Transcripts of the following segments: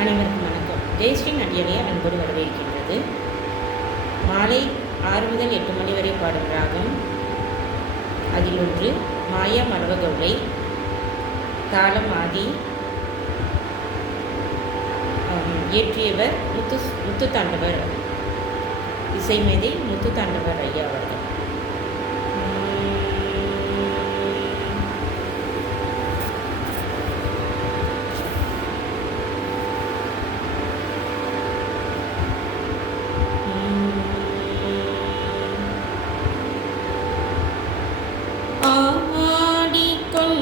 அனைவருக்கும் வணக்கம். ஜெயஸ்ரீ நடிகரையை அன்போடு வரவேற்கின்றது. மாலை 6 முதல் 8 மணி வரை பாடும் ராகம். அதில் ஒன்று மாயா மனவகவுளை, தாளம் ஆதி. இயற்றியவர் முத்துத்தாண்டவர், இசைமேதை முத்துத்தாண்டவர் ஐயா அவர்கள்.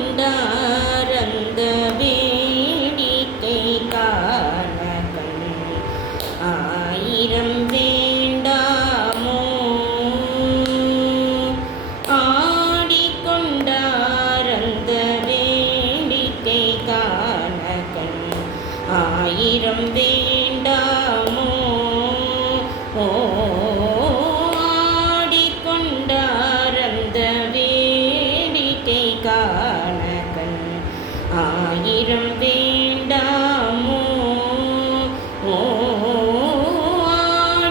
ஆடிக்கொண்டாரந்த வேடிக்கை காண கண் ஆயிரம் வேண்டாமோ? ஆடிக்கொண்டாரந்த வேடிக்கை காண கண் ஆயிரம் வேண்டாமோ? ஆடிக்கொண்டாரந்த வேடிக்கை காண கண் ஆயிரம் வேண்டாமோ?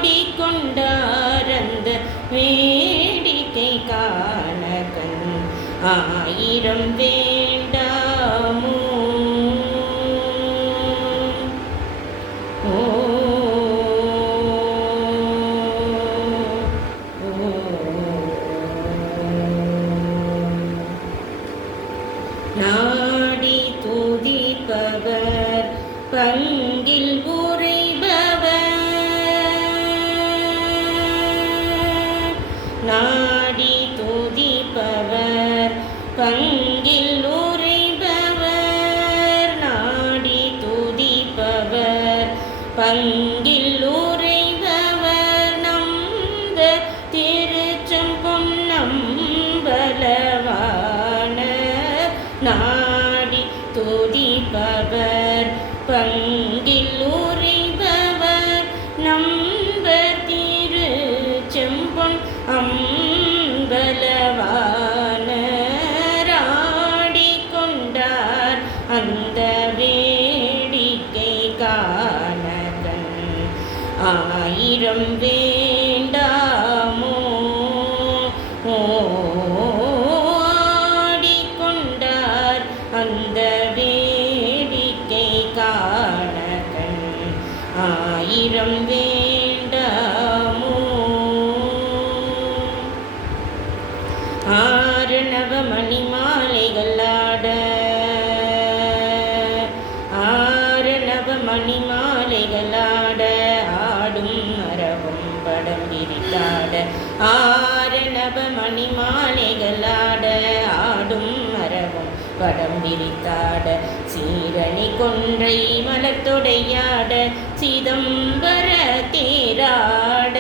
ஆடிக்கொண்டாரந்த வேடிக்கை காண கண் ஆயிரம் வேண்டாமோ? நாடி துதிப்பவர் பங்கில் உரைபவர், நாடி துதிப்பவர் பங்கில் உரைபவர், நாடி துதிப்பவர் பங்கில் உரைபவர், நம்ப திருச்செம்பொன் நம்பலவான, நாடி துதிப்பவர் பங்கில் உரைபவர், நம்பர் திருச்செம்பொன் அம்பலவாணர், ஆடிக்கொண்டார் அந்த வேடிக்கை காண கண் ஆயிரம் வேண்டாமோ? ஆடிக்கொண்டார் அந்த வேடிக்கை காண கண் ஆயிரம் வேண்டாமோ? ஆரணவ மணி மாலைகள் ஆட, ஆரணவ மணி மாலைகள் ஆட, ஆடும் மரபும் படம் விரித்தாட, ஆரணவ மணி மாலைகள் ஆட, ஆடும் மரபும் படம் விரித்தாட, சீரணி கொன்றை மலத்தொடையாட, சிதம்பர தேராட,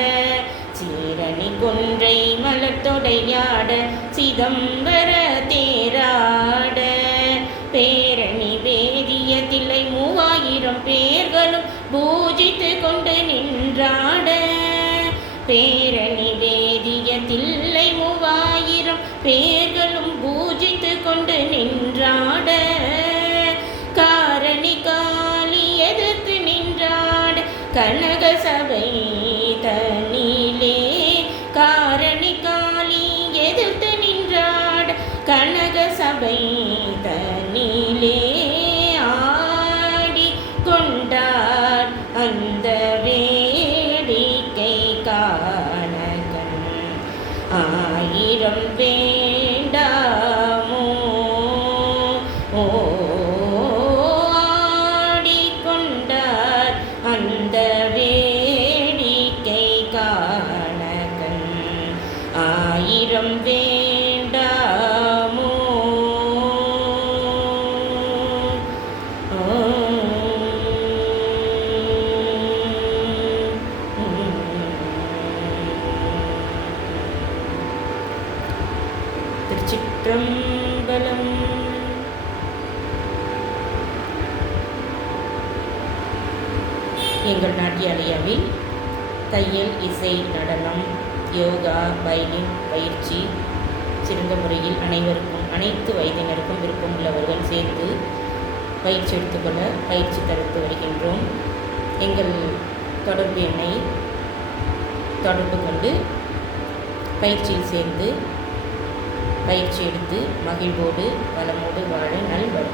சீரணி கொன்றை மலத்தொடையாட, சிதம்பர தேராட, பேரணி வேதிய தில்லை 3000 பேர்களும் பூஜித்து கொண்டு நின்றாட, பேரணி வேதிய தில்லை 3000 பேர்களும் பூஜித்து கொண்டு நின்றாட, காரணி காளி எதிர்த்து நின்றாட, கனக சபை தனிலே, காரணி காளி எதிர்த்து நின்றாட, கனக சபை தனிலே, ஆடி கொண்டார் அந்த வேடிக்கை காண கண் ஆயிரம் வேண்டாமோ? ஆடிக்கொண்டார் அந்த வேடிக்கை காண கண் ஆயிரம் வேண்டாமோ? திருச்சிற்றம்பலம். எங்கள் நாட்டியாலயாவில் தையல், இசை, நடனம், யோகா, வயலின் பயிற்சி சிறந்த முறையில் அனைவருக்கும், அனைத்து வயதினருக்கும் விருப்பமுள்ளவர்கள் சேர்ந்து பயிற்சி எடுத்துக்கொள்ள பயிற்சி தடுத்து வருகின்றோம். எங்கள் தொடர்பு எண்ணை தொடர்பு கொண்டு பயிற்சியில் சேர்ந்து பயிற்சி எடுத்து மகிழ்வோடு வளமோடு வாழ நல்வழி